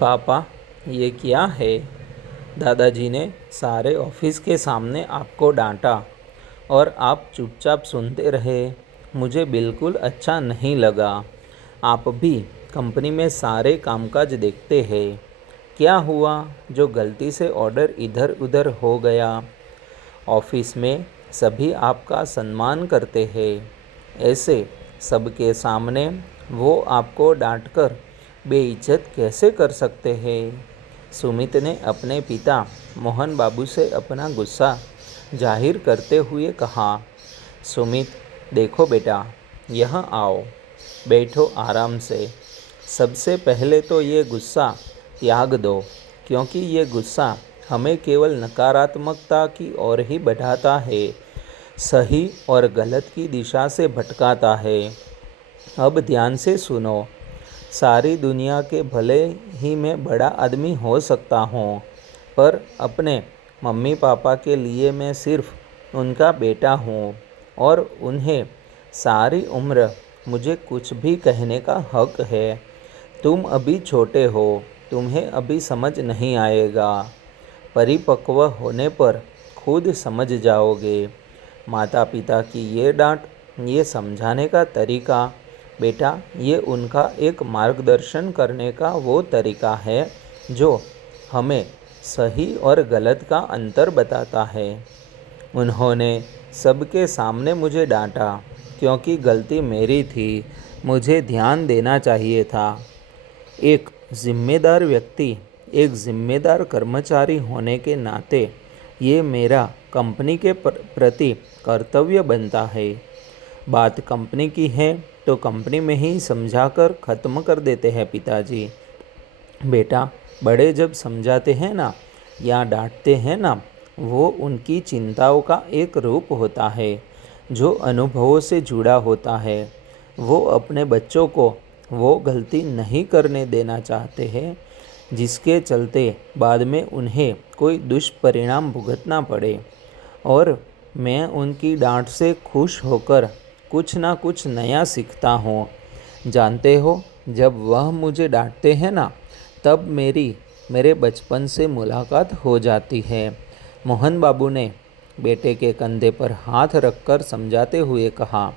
पापा, ये क्या है? दादाजी ने सारे ऑफिस के सामने आपको डांटा और आप चुपचाप सुनते रहे। मुझे बिल्कुल अच्छा नहीं लगा। आप भी कंपनी में सारे कामकाज देखते हैं। क्या हुआ जो गलती से ऑर्डर इधर उधर हो गया? ऑफिस में सभी आपका सम्मान करते हैं। ऐसे सबके सामने वो आपको डांटकर बेइज्जत कैसे कर सकते हैं? सुमित ने अपने पिता मोहन बाबू से अपना गुस्सा जाहिर करते हुए कहा। सुमित, देखो बेटा, यहाँ आओ, बैठो आराम से। सबसे पहले तो ये गुस्सा त्याग दो, क्योंकि ये गुस्सा हमें केवल नकारात्मकता की ओर ही बढ़ाता है, सही और गलत की दिशा से भटकाता है। अब ध्यान से सुनो। सारी दुनिया के भले ही मैं बड़ा आदमी हो सकता हूँ, पर अपने मम्मी पापा के लिए मैं सिर्फ उनका बेटा हूँ और उन्हें सारी उम्र मुझे कुछ भी कहने का हक है। तुम अभी छोटे हो, तुम्हें अभी समझ नहीं आएगा। परिपक्व होने पर खुद समझ जाओगे। माता पिता की ये डांट, ये समझाने का तरीका, बेटा, ये उनका एक मार्गदर्शन करने का वो तरीका है जो हमें सही और गलत का अंतर बताता है। उन्होंने सबके सामने मुझे डांटा क्योंकि गलती मेरी थी। मुझे ध्यान देना चाहिए था। एक जिम्मेदार व्यक्ति, एक जिम्मेदार कर्मचारी होने के नाते ये मेरा कंपनी के प्रति कर्तव्य बनता है। बात कंपनी की है तो कंपनी में ही समझाकर ख़त्म कर देते हैं पिताजी। बेटा, बड़े जब समझाते हैं ना या डांटते हैं ना, वो उनकी चिंताओं का एक रूप होता है जो अनुभवों से जुड़ा होता है। वो अपने बच्चों को वो गलती नहीं करने देना चाहते हैं जिसके चलते बाद में उन्हें कोई दुष्परिणाम भुगतना पड़े। और मैं उनकी डांट से खुश होकर कुछ ना कुछ नया सीखता हूँ। जानते हो, जब वह मुझे डांटते हैं ना, तब मेरे बचपन से मुलाकात हो जाती है। मोहन बाबू ने बेटे के कंधे पर हाथ रखकर समझाते हुए कहा।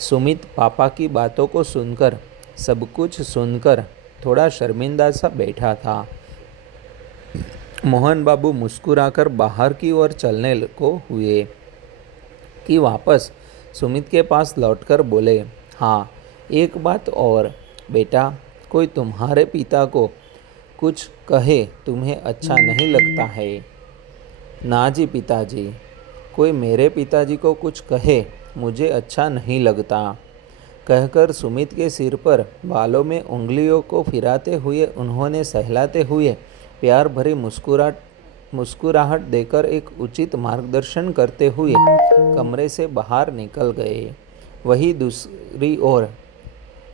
सुमित पापा की बातों को सुनकर, सब कुछ सुनकर थोड़ा शर्मिंदा सा बैठा था। मोहन बाबू मुस्कुराकर बाहर की ओर चलने को हुए कि वापस सुमित के पास लौटकर बोले, हाँ, एक बात और बेटा, कोई तुम्हारे पिता को कुछ कहे तुम्हें अच्छा नहीं लगता है? ना जी पिताजी, कोई मेरे पिताजी को कुछ कहे मुझे अच्छा नहीं लगता, कहकर सुमित के सिर पर बालों में उंगलियों को फिराते हुए उन्होंने सहलाते हुए प्यार भरी मुस्कुराहट देकर एक उचित मार्गदर्शन करते हुए कमरे से बाहर निकल गए। वही दूसरी ओर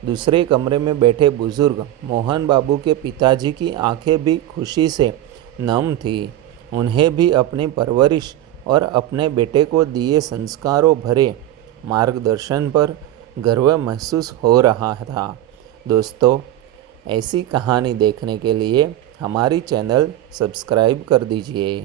दूसरे कमरे में बैठे बुजुर्ग मोहन बाबू के पिताजी की आंखें भी खुशी से नम थी। उन्हें भी अपनी परवरिश और अपने बेटे को दिए संस्कारों भरे मार्गदर्शन पर गर्व महसूस हो रहा था। दोस्तों, ऐसी कहानी देखने के लिए हमारी चैनल सब्सक्राइब कर दीजिए।